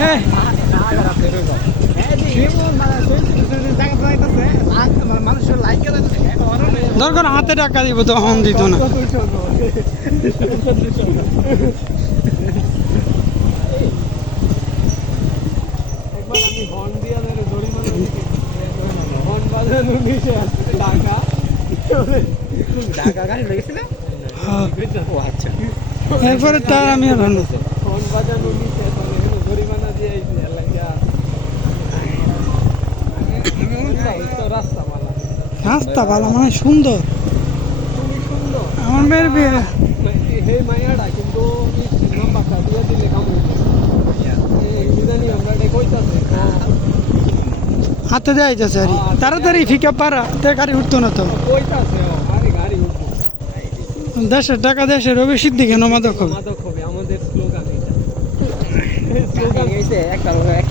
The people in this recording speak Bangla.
হ্যাঁ দরকার হাতে টাকা দিব তো হন দিত না আমি হর্ন দিয়া হর্ন বাজানো ঢাকা ঢাকা গাড়ি লেগেছিল ও আচ্ছা এরপরে তার আমি আর হন হর্ন বাজানো নিচে জরিমানা দিয়ে রাস্তা মালা রাস্তা ভালো মানে সুন্দর খুবই সুন্দর আমার মেয়ের বিয়ে হে মায়াটা কিন্তু নাম্বারটা দিয়ে দিলে কাম কি জানি আমরা এটা কইতাছে হাতে দেওয়া যাচ্ছে আর তাড়াতাড়ি ফিকা পারা তে গাড়ি উঠতো না তো কইতাছে আরে গাড়ি উঠবো দেশের টাকা দেশের অভিষিদ্ধি কেন মাদক হবে মাদক হবে আমাদের স্লোগান এটা স্লোগান একটা